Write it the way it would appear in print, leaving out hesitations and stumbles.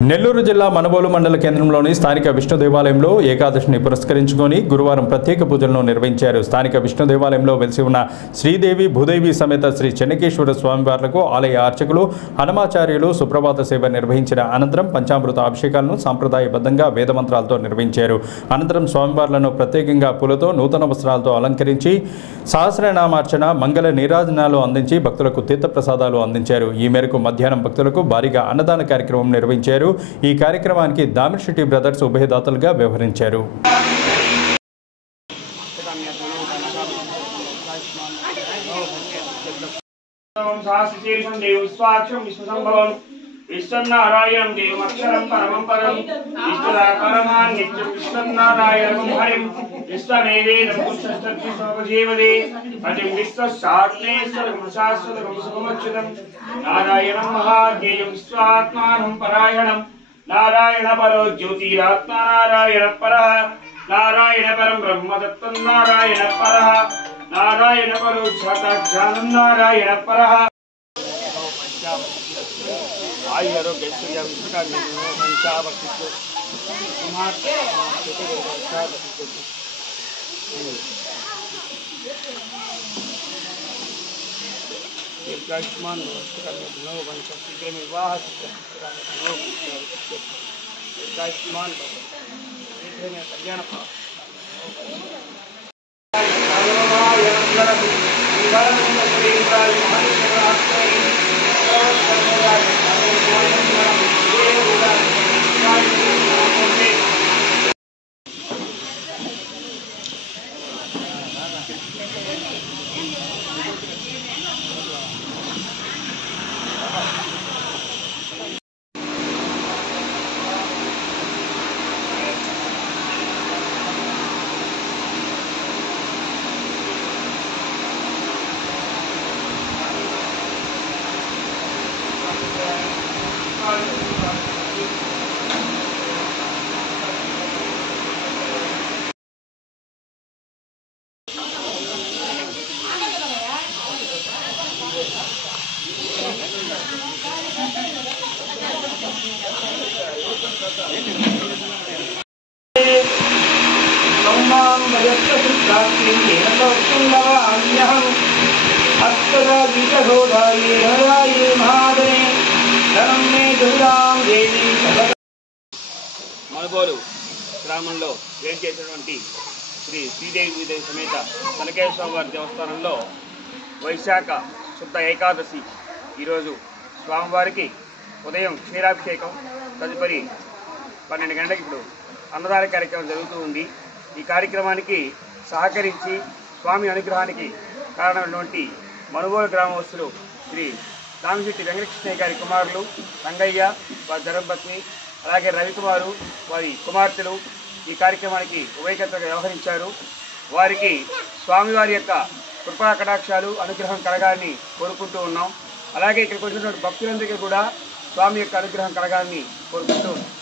నెల్లూరు జిల్లా మనబోలు మండల కేంద్రంలోని స్థానిక విష్ణు దేవాలయంలో ఏకాదశిని పురస్కరించుకొని గురువారం ప్రత్యేక పూజలను నిర్వహించారు. స్థానిక విష్ణు దేవాలయంలో వెలిసి ఉన్న శ్రీదేవి భూదేవి సమేత శ్రీ చెన్నకేశ్వర స్వామివార్లకు ఆలయ అర్చకులు హనుమాచార్యులు సుప్రభాత సేవ నిర్వహించిన అనంతరం పంచామృత అభిషేకాలను సాంప్రదాయబద్ధంగా వేదమంత్రాలతో నిర్వహించారు. అనంతరం స్వామివార్లను ప్రత్యేకంగా పూలతో నూతన వస్త్రాలతో అలంకరించి సహస్రనామార్చన మంగళ నీరాజనాలు అందించి భక్తులకు తీర్థప్రసాదాలు అందించారు. ఈ మేరకు మధ్యాహ్నం భక్తులకు భారీగా అన్నదాన కార్యక్రమం నిర్వహించారు. ఈ కార్యక్రమానికి దామిర్శెట్టి బ్రదర్స్ ఉభయదాతలుగా వ్యవహరించారు. విశ్వన్నారాయణం దేవమక్షరం పరమం పరం విశ్వపరమాన్ నిత్యం విశ్వన్నారాయణం హరిం విశ్వవేదేవం పురుషస్తత్వజీవదే అజం విశ్వశాస్త్రేశ్వరం శాశ్వతం సుఖమచ్యుతం నారాయణం మహాజ్ఞేయం విశ్వాత్మానం పరాయణం నారాయణ పరో జ్యోతిరాత్మా నారాయణ పరః నారాయణ పరం బ్రహ్మతత్వం నారాయణ పరః నారాయణ పరో జ్ఞానం నారాయణ పరః మనబోలు గ్రామంలో వేంచేసినటువంటి శ్రీ శ్రీదేవి భూదేవి సమేత చెన్నకేశ్వర స్వామివారి దేవస్థానంలో వైశాఖ శుద్ధ ఏకాదశి ఈరోజు స్వామివారికి ఉదయం క్షీరాభిషేకం, తదుపరి 12 గంటలకు ఇప్పుడు అన్నదాన కార్యక్రమం జరుగుతూ ఉంది. ఈ కార్యక్రమానికి సహకరించి స్వామి అనుగ్రహానికి కారణమైనటువంటి మనబోలు గ్రామస్తులు శ్రీ దామిశెట్టి వెంకటకృష్ణయ్య గారి కుమారులు రంగయ్య, వారి ధర్మపత్ని, అలాగే రవికుమారు వారి కుమార్తెలు ఈ కార్యక్రమానికి ఉభయకర్తగా వ్యవహరించారు. వారికి స్వామివారి యొక్క కృపా కటాక్షాలు అనుగ్రహం కలగాలని కోరుకుంటూ ఉన్నాం. అలాగే ఇక్కడికి వచ్చినటువంటి భక్తులందరికీ కూడా స్వామి యొక్క అనుగ్రహం కలగాలని కోరుకుంటూ ఉన్నాం.